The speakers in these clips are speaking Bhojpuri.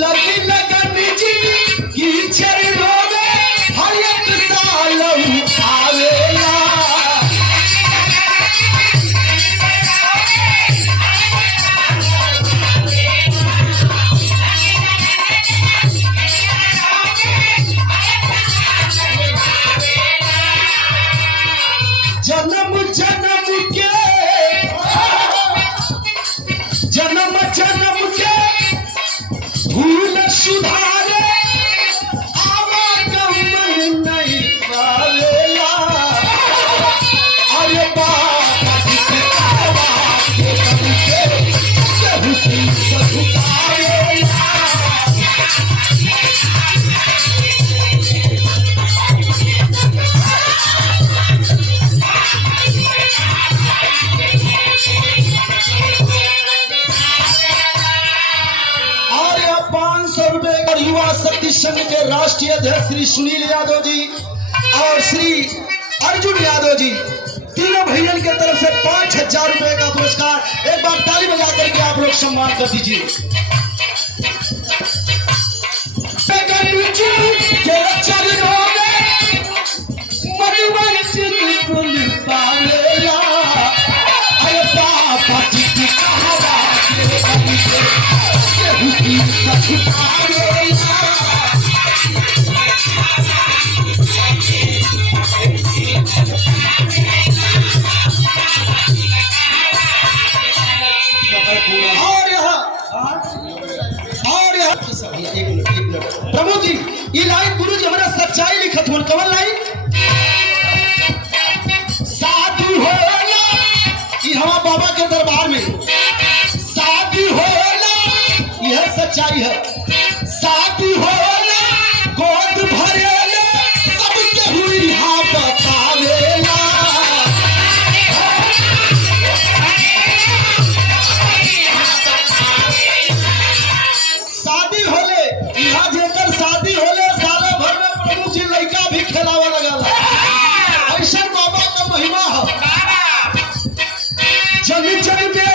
लगी लगन जी की चरणों में हर एक साल आवेला। जन्म जन्म के जन्म जन्म के भूल सुधारे आवागमन नहीं पावेला। अरे बाबा के हुस्न झुकावेला। युवा शक्ति संघ के राष्ट्रीय अध्यक्ष श्री सुनील यादव जी और श्री अर्जुन यादव जी, तीनों भैया की तरफ से 5000 रुपए का पुरस्कार। एक बार ताली बजा करके आप लोग सम्मान कर दीजिए। प्रभु जी ये लाइन गुरु जी हमारा सच्चाई लिखत हो कवन लाइन साधु होला ये हमारा बाबा के दरबार में साधु होला यह सच्चाई है। साधु होला गोद भरेला सबके हुई हाँ बतावेला। शादी होले यहाँ जेकर शादी होले सारा भर में प्रभु जी लड़का भी खेलावा लगा ऐसा बाबा का महिमा है। जन जन में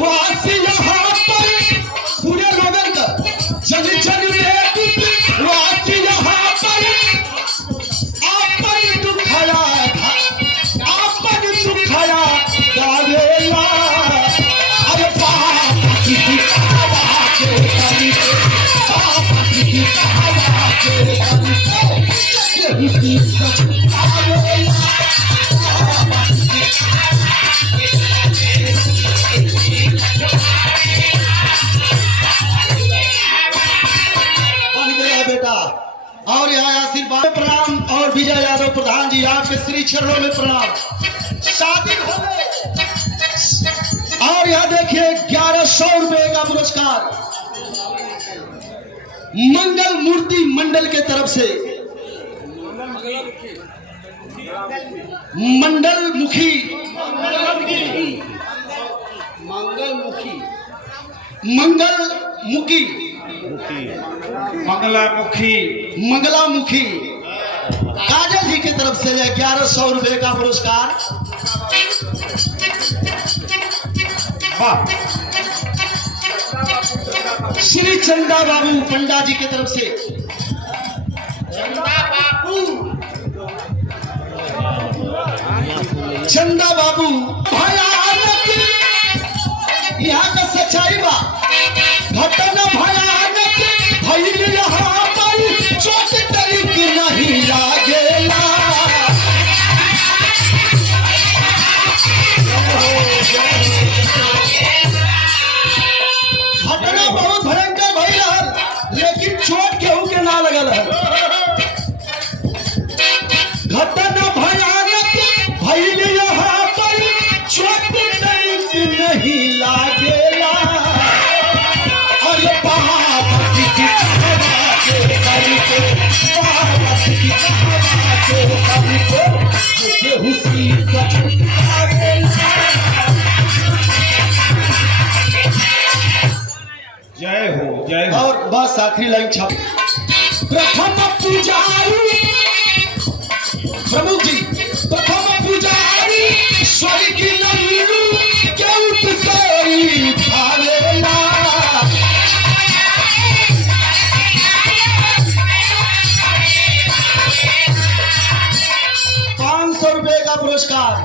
वासी यहाँ पर पूरे लोगन का जन जन में वासी यहाँ पर आपन दुखड़ा गावेला। अरे बाबा की बेटा और यहाँ आशीर्वाद प्रणाम और विजय यादव प्रधान जी आपके श्री चरणों में प्रणाम। शादी होने और यहाँ देखिए 1100 रुपए का पुरस्कार मंगल मूर्ति मंडल के तरफ से मंगला मुखी काजल जी की तरफ से 1100 रुपए का पुरस्कार। श्री चंदा बाबू पंडा जी की तरफ से चंदा बाबू भयानक यहाँ का सच्चाई बा घटना भयानक भइल यहाँ पर चोट तरीक नहीं लागेला। घटना बहुत भयंकर भइल लेकिन चोट केहू के ना लगल है। घटना भयानक भइल यहाँ पर चोट तरीक नहीं लागेला। अरे जय हो जय हो। और बस आखिरी लाइन छप प्रथम पुजारी प्रभु जी प्रथम पुजारी स्वर्ग नंदू के उत्सरी भावेला। पुरस्कार।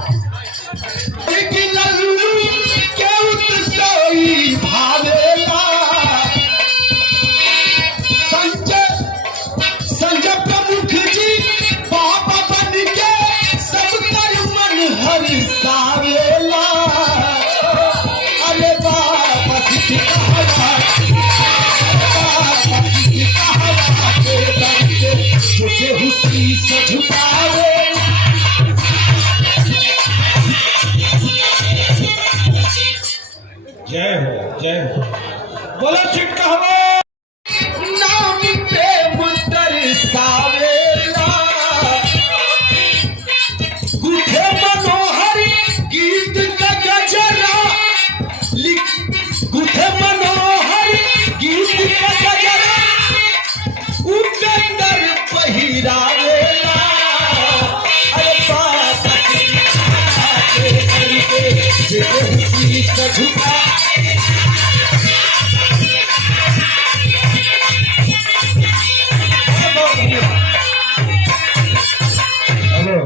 के उत्सवी भावेला संजय प्रमुख जी बाबा बन के सब कर मन हर्षावेला। अरे बाबा तुझे हुसी से झुकावे